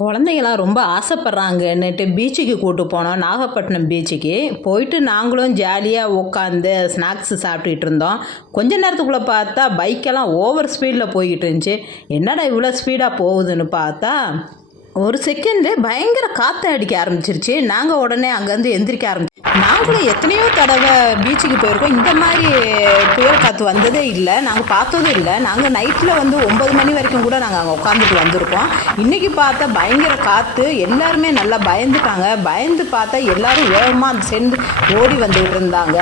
குழந்தைங்களாம் ரொம்ப ஆசைப்பட்றாங்கன்னுட்டு பீச்சுக்கு கூப்பிட்டு போனோம். நாகப்பட்டினம் பீச்சுக்கு போயிட்டு நாங்களும் ஜாலியாக உட்காந்து ஸ்நாக்ஸு சாப்பிட்டுக்கிட்டு இருந்தோம். கொஞ்ச நேரத்துக்குள்ளே பார்த்தா பைக்கெல்லாம் ஓவர் ஸ்பீடில் போய்கிட்டு இருந்துச்சு. என்னடா இவ்வளோ ஸ்பீடாக போகுதுன்னு பார்த்தா ஒரு செகண்டு பயங்கர காற்று அடிக்க ஆரம்பிச்சிருச்சு. நாங்கள் உடனே அங்கேருந்து எந்திரிக்க ஆரம்பிச்சோம். நாங்களும் எத்தனையோ தடவை பீச்சுக்கு போயிருக்கோம். இந்த மாதிரி புயல் காற்று வந்ததே இல்லை, நாங்கள் பார்த்ததும் இல்லை. நாங்கள் நைட்டில் வந்து 9 மணி வரைக்கும் கூட நாங்கள் அங்கே உட்காந்துட்டு வந்திருக்கோம். இன்றைக்கி பார்த்தா பயங்கர காற்று, எல்லாருமே நல்லா பயந்துட்டாங்க. பயந்து பார்த்தா எல்லோரும் வேகமாக அந்த சென்று ஓடி வந்துக்கிட்டு இருந்தாங்க.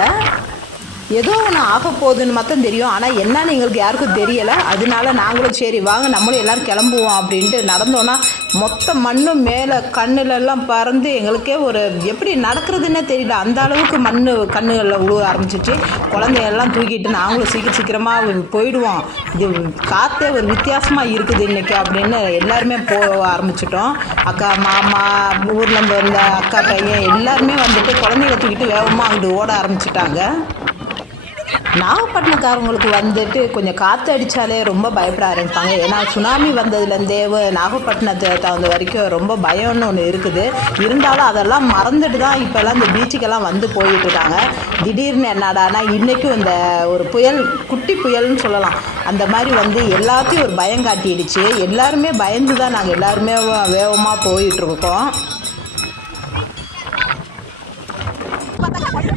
ஏதோ ஒன்று ஆக போகுதுன்னு மட்டும் தெரியும், ஆனால் என்னன்னு எங்களுக்கு யாருக்கும் தெரியலை. அதனால நாங்களும் சரி வாங்க நம்மளும் எல்லோரும் கிளம்புவோம் அப்படின்ட்டு நடந்தோன்னா மொத்த மண்ணும் மேலே கண்ணுலெல்லாம் பறந்து எங்களுக்கே ஒரு எப்படி நடக்கிறதுன்னே தெரியல. அந்த அளவுக்கு மண் கண்ணுகளில் விழுவ ஆரம்பிச்சிச்சு. குழந்தையெல்லாம் தூக்கிட்டு நாங்களும் சீக்கிரமாக போயிடுவோம், இது காற்றே ஒரு வித்தியாசமாக இருக்குது இன்றைக்கி அப்படின்னு எல்லாருமே போக ஆரம்பிச்சிட்டோம். அக்கா மாமா ஊரில் இருந்து வந்த அக்கா பையன் எல்லாருமே வந்துட்டு குழந்தைகளை தூக்கிட்டு வேகமாக அங்கிட்டு ஓட ஆரம்பிச்சிட்டாங்க. நாகப்பட்டினக்காரங்களுக்கு வந்துட்டு கொஞ்சம் காற்று அடித்தாலே ரொம்ப பயப்பட ஆரம்பிப்பாங்க. ஏன்னா சுனாமி வந்ததுலேருந்தே நாகப்பட்டினத்தை தகுந்த வரைக்கும் ரொம்ப பயம்னு ஒன்று இருக்குது. இருந்தாலும் அதெல்லாம் மறந்துட்டு தான் இப்போல்லாம் இந்த பீச்சுக்கெல்லாம் வந்து போயிட்டுருக்காங்க. திடீர்னு என்னடானா இன்றைக்கும் இந்த ஒரு புயல், குட்டி புயல்னு சொல்லலாம், அந்த மாதிரி வந்து எல்லாத்தையும் ஒரு பயம் காட்டிடுச்சு. எல்லாருமே பயந்து தான் நாங்கள் எல்லாருமே வேகமாக போயிட்டுருக்கோம்.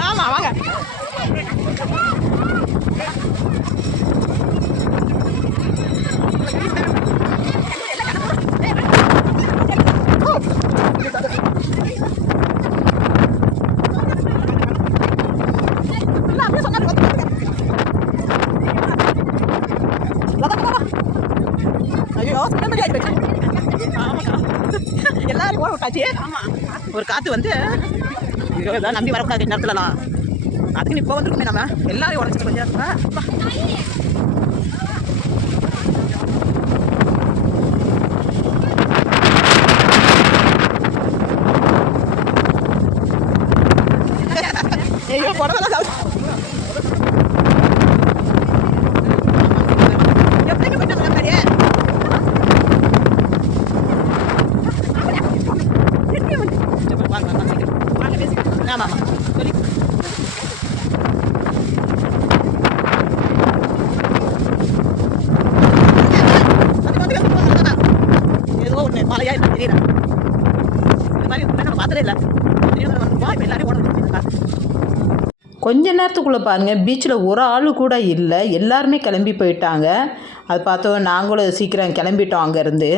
ஆமாம் வாங்க. எல்லாரும் ஓட விட்டாச்சு. ஒரு காற்று வந்து இதான் நம்பி வரக்கூடாது நேரத்துலலாம். அதுக்கு இப்போ வந்துருக்குமே நம்ம எல்லாரையும் உடச்சிட்டு கொஞ்சம் ஐயோ போனதெல்லாம் ஏதோ ஒன்று மழையா இல்லை தெரியல. இந்த மாதிரி நம்ம பார்த்ததே இல்லை. எல்லாரையும் ஓட கொஞ்ச நேரத்துக்குள்ளே பாருங்கள் பீச்சில் ஒரு ஆள் கூட இல்லை, எல்லாருமே கிளம்பி போயிட்டாங்க. அது பார்த்தோம் நாங்களும் சீக்கிரம் கிளம்பிட்டோம் அங்கேருந்து.